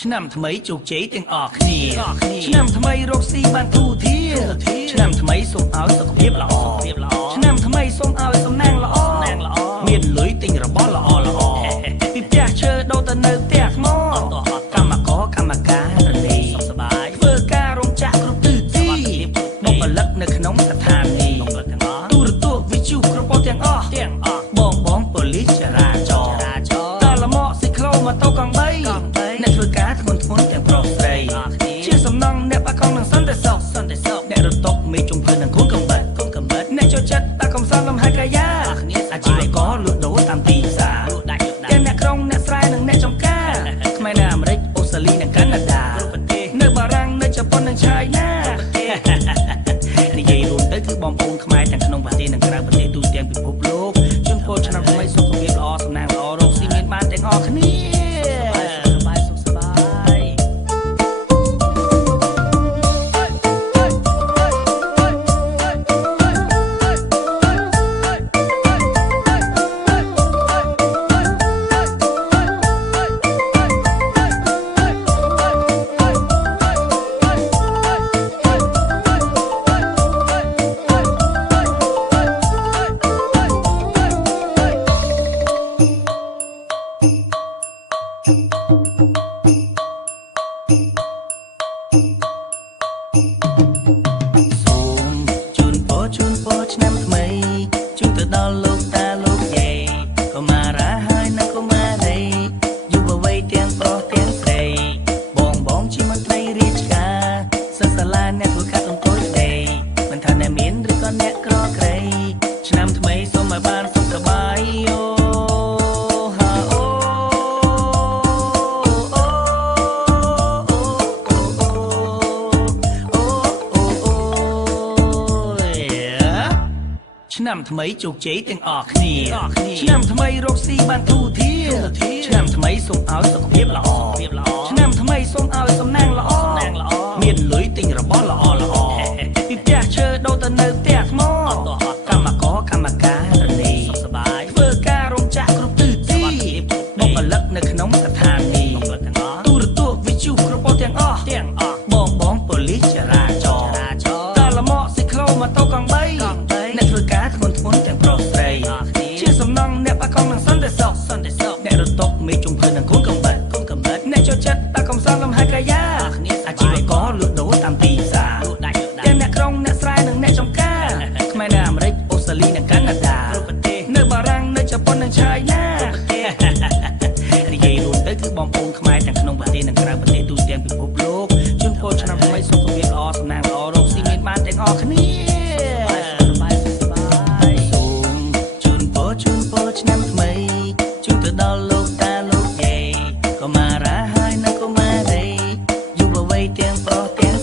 ឆ្នាំថ្មីជោគជ័យទាំងអស់គ្នាឆ្នាំថ្មីរកស៊ីបានទូធាឆ្នាំថ្មីសូមឲ្យសុខភាពល្អឆ្នាំថ្មីសូមឲ្យសំណាងល្អមានលុយទិញរបស់ល្អពីផ្ទះឈើដូរទៅនៅផ្ទះថ្មកម្មករកម្មការរនីសុខសប្បាយធ្វើការរោងចក្រគ្រប់ទិសទីបុគ្គលិកនៅក្នុងស្ថានីយ៍ទូរទស្សន៍វិទ្យុគ្រប់ប៉ុទាំងអស់បងប៉ូលីសចរាចរណ៍តលមកស៊ីក្លូម៉ូតូកង់3អ្នកធ្វើការធ្ងន់ទាំងប្រុសស្រីជាសំណងអ្នកបាក់កង់នឹងសន្តិសុខអ្នករត់តុកមេជុំភើនឹងគូនកំបិតអ្នកចូលចិត្តតាកំសាន្តលំហែកាយាអាជីវករលក់ដូរតាមទីផ្សារទាំងអ្នកក្រុងអ្នកស្រែនិងអ្នកចំការខ្មែរនៅអាមេរិកអូស្ត្រាលីនិងកាណាដានៅបារាំងនៅជប៉ុននិងឆៃណានិយាយរួមទៅគឺបងប្អូនខ្មែរទាំងក្នុងប្រទេសនិងក្រៅប្រទេសទូទាំងពិភពលោកជូនពរឆ្នាំថ្មីសុខភាពល្អសំណាងល្អរកស៊ីមានបានទាំងអស់គ្នាឆ្នាំថ្មីជូនទៅដល់លោកតាលោកយាយកុមារាហើយនិងកុមារីយុវវ័យទាំងប្រុសទាំងស្រីបងជាមន្ត្រីរាជការសិស្សសាលាអ្នកធ្វើការតូចទេមិនថាអ្នកមានឬក៏អ្នកក្រក្រៃឆ្នាំថ្មីសូមឲ្យបានសុខសប្បាយឆ្នាំថ្មីជោគជ័យទាំងអស់គ្នាឆ្នាំថ្មីរកស៊ីបានទូធាឆ្នាំថ្មីសូមឲ្យសុខភាពល្អឆ្នាំថ្មីសូមឲ្យសំណាងល្អមានលុយទិញរបស់ល្អពីផ្ទះឈើដូរទៅនៅផ្ទះថ្មកម្មករកម្មការរនីសុខសប្បាយធ្វើការរោងចក្រគ្រប់ទិសទីបុគ្គលិកនៅក្នុងស្ថានីយ៍ទូរទស្សន៍វិទ្យុគ្រប់ប៉ុទាំងអស់បងប៉ូលីសចរាចរណ៍តលមកស៊ីក្លូម៉ូតូកង់3អ្នកធ្វើការធ្ងន់ទាំងប្រុសស្រីជាសំណងអ្នកបាក់កង់នឹងសន្តិសុខអ្នករត់តុកមេជុំភើនឹងគូនកំបិតអ្នកចូលចិត្តតាកំសាន្តលំហែកាយាអាជីវករលក់ដូរតាមទីផ្សារទាំងអ្នកក្រុងអ្នកស្រែនិងអ្នកចំការខ្មែរនៅអាមេរិកអូស្ត្រាលីនិងកាណាដានៅបារាំងនៅជប៉ុននិងឆៃណានិយាយរួមទៅគឺបងប្អូនខ្មែរទាំងក្នុងប្រទេសនិងក្រៅប្រទេសទូទាំងពិភពលោកជូនពរឆ្នាំថ្មីសុខភាពល្អសំណាងល្អរកស៊ីមានបានទាំងអស់គ្នាឆ្នាំថ្មីជូនទៅដល់លោកតាលោកយាយកុមារាហើយនិងកុមារីយុវវ័យទាំងប្រុសទាំង